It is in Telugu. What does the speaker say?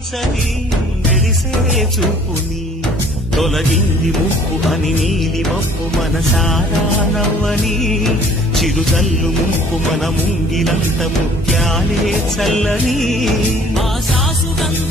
సరి వెలిసే చూపుని తొలగింది ముప్పు అని నీలి మప్పు మనసారా నవ్వని చిరుజల్లు ముంపు మన ముంగిలంత ముత్యాలే చల్లని ఆశాసుగంధ